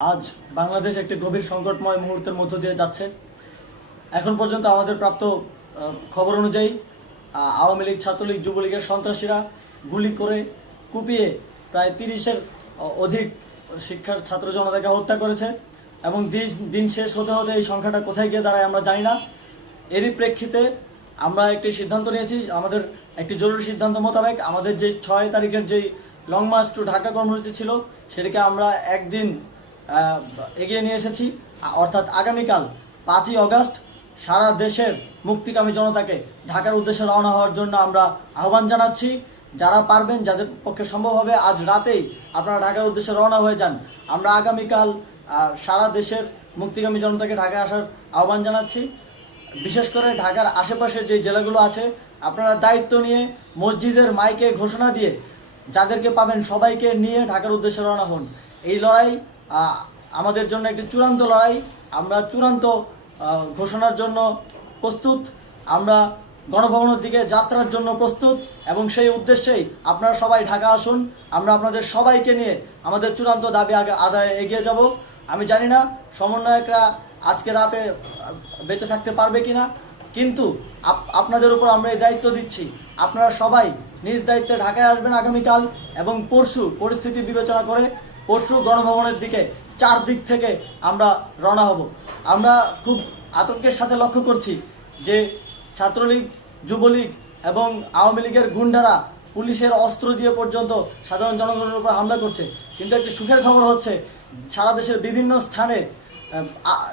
আজ বাংলাদেশ একটি গভীর সংকটময় মুহূর্তের মধ্য দিয়ে যাচ্ছে। এখন পর্যন্ত আমাদের প্রাপ্ত খবর অনুযায়ী আওয়ামী লীগ, ছাত্রলীগ, যুবলীগের সন্ত্রাসীরা গুলি করে কুপিয়ে প্রায় 30-এর অধিক শিক্ষার ছাত্র জনতাকে হত্যা করেছে এবং দিন শেষ হতে হতে এই সংখ্যাটা কোথায় গিয়ে দাঁড়ায় আমরা জানি না। এরই প্রেক্ষিতে আমরা একটি সিদ্ধান্ত নিয়েছি, আমাদের একটি জরুরি সিদ্ধান্ত মোতাবেক আমাদের যে 6 তারিখের যেই লং মার্চ টু ঢাকা কর্মসূচি ছিল সেটাকে আমরা একদিন এগিয়ে নিয়ে এসেছি। অর্থাৎ আগামীকাল 5ই অগস্ট সারা দেশের মুক্তিকামী জনতাকে ঢাকার উদ্দেশ্যে রওনা হওয়ার জন্য আমরা আহ্বান জানাচ্ছি। যারা পারবেন, যাদের পক্ষে সম্ভব হবে, আজ রাতেই আপনারা ঢাকার উদ্দেশ্যে রওনা হয়ে যান। আমরা আগামীকাল সারা দেশের মুক্তিকামী জনতাকে ঢাকায় আসার আহ্বান জানাচ্ছি। বিশেষ করে ঢাকার আশেপাশে যে জেলাগুলো আছে আপনারা দায়িত্ব নিয়ে মসজিদের মাইকে ঘোষণা দিয়ে যাদেরকে পাবেন সবাইকে নিয়ে ঢাকার উদ্দেশ্যে রওনা হন। এই লড়াই আমাদের জন্য একটি চূড়ান্ত লড়াই। আমরা চূড়ান্ত ঘোষণার জন্য প্রস্তুত, আমরা গণভবনের দিকে যাত্রার জন্য প্রস্তুত এবং সেই উদ্দেশ্যেই আপনারা সবাই ঢাকা আসুন। আমরা আপনাদের সবাইকে নিয়ে আমাদের চূড়ান্ত দাবি আদায়ে এগিয়ে যাব। আমি জানি না সমন্বয়করা আজকে রাতে বেঁচে থাকতে পারবে কিনা, কিন্তু আপনাদের উপর আমরা এই দায়িত্ব দিচ্ছি। আপনারা সবাই নিজ দায়িত্বে ঢাকায় আসবেন আগামীকাল এবং পরশু পরিস্থিতি বিবেচনা করে পরশু গণভবনের দিকে 4 দিক থেকে আমরা রওনা হব। আমরা খুব আতঙ্কের সাথে লক্ষ্য করছি যে ছাত্রলীগ, যুবলীগ এবং আওয়ামী লীগের গুন্ডারা পুলিশের অস্ত্র দিয়ে পর্যন্ত সাধারণ জনগণের উপর হামলা করছে। কিন্তু একটি সুখের খবর হচ্ছে সারা দেশের বিভিন্ন স্থানে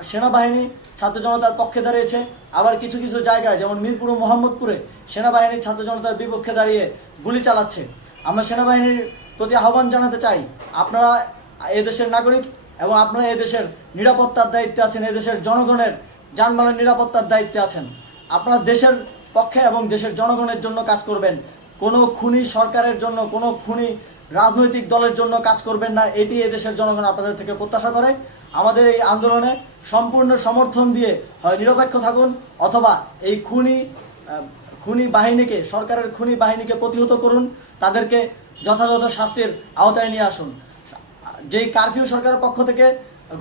সেনাবাহিনী ছাত্র জনতার পক্ষে দাঁড়িয়েছে। আবার কিছু কিছু জায়গায় যেমন মিরপুর ও মোহাম্মদপুরে সেনাবাহিনী ছাত্র জনতার বিপক্ষে দাঁড়িয়ে গুলি চালাচ্ছে। আমরা সেনাবাহিনীর প্রতি আহ্বান জানাতে চাই, আপনারা এদেশের নাগরিক এবং আপনারা এদেশের নিরাপত্তার দায়িত্বে আছেন, এদেশের জনগণের যানবাহনের নিরাপত্তার দায়িত্বে আছেন। আপনারা দেশের পক্ষে এবং দেশের জনগণের জন্য কাজ করবেন। কোনো খুনি সরকারের জন্য, কোনো খুনি রাজনৈতিক দলের জন্য কাজ করবেন না। এটি এদেশের জনগণ আপনাদের থেকে প্রত্যাশা করে। আমাদের এই আন্দোলনে সম্পূর্ণ সমর্থন দিয়ে হয় নিরপেক্ষ থাকুন অথবা এই খুনি বাহিনীকে, সরকারের খুনি বাহিনীকে প্রতিহত করুন, তাদেরকে যথাযথ শাস্তির আওতায় নিয়ে আসুন। যেই কারফিউ সরকারের পক্ষ থেকে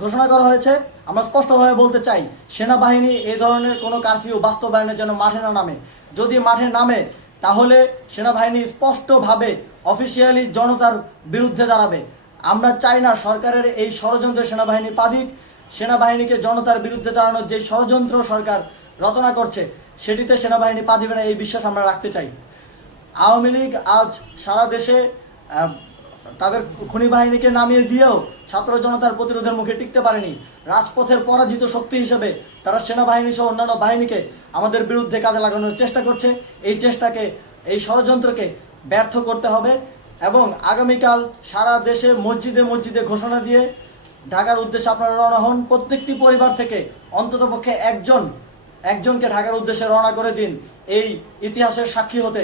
ঘোষণা করা হয়েছে, আমরা স্পষ্টভাবে বলতে চাই সেনাবাহিনী এই ধরনের কোনো কারফিউ বাস্তবায়নের জন্য মাঠে না নামে। যদি মাঠে নামে তাহলে সেনাবাহিনী স্পষ্টভাবে অফিসিয়ালি জনতার বিরুদ্ধে দাঁড়াবে। আমরা চাই না সরকারের এই ষড়যন্ত্রে সেনাবাহিনী পা দিক। সেনাবাহিনীকে জনতার বিরুদ্ধে দাঁড়ানোর যে ষড়যন্ত্র সরকার রচনা করছে সেটিতে সেনাবাহিনী পা দিবে না, এই বিশ্বাস আমরা রাখতে চাই। আওয়ামী লীগ আজ সারা দেশে তাদের খুনি বাহিনীকে নামিয়ে দিয়েও ছাত্র জনতার প্রতিরোধের মুখে টিকতে পারেনি। রাজপথের পরাজিত শক্তি হিসেবে তারা সেনাবাহিনী সহ অন্যান্য বাহিনীকে আমাদের বিরুদ্ধে কাজে লাগানোর চেষ্টা করছে। এই চেষ্টাকে, এই ষড়যন্ত্রকে ব্যর্থ করতে হবে এবং আগামীকাল সারা দেশে মসজিদে মসজিদে ঘোষণা দিয়ে ঢাকার উদ্দেশ্যে আপনারা রওনা হন। প্রত্যেকটি পরিবার থেকে অন্ততপক্ষে একজনকে ঢাকার উদ্দেশ্যে রওনা করে দিন এই ইতিহাসের সাক্ষী হতে।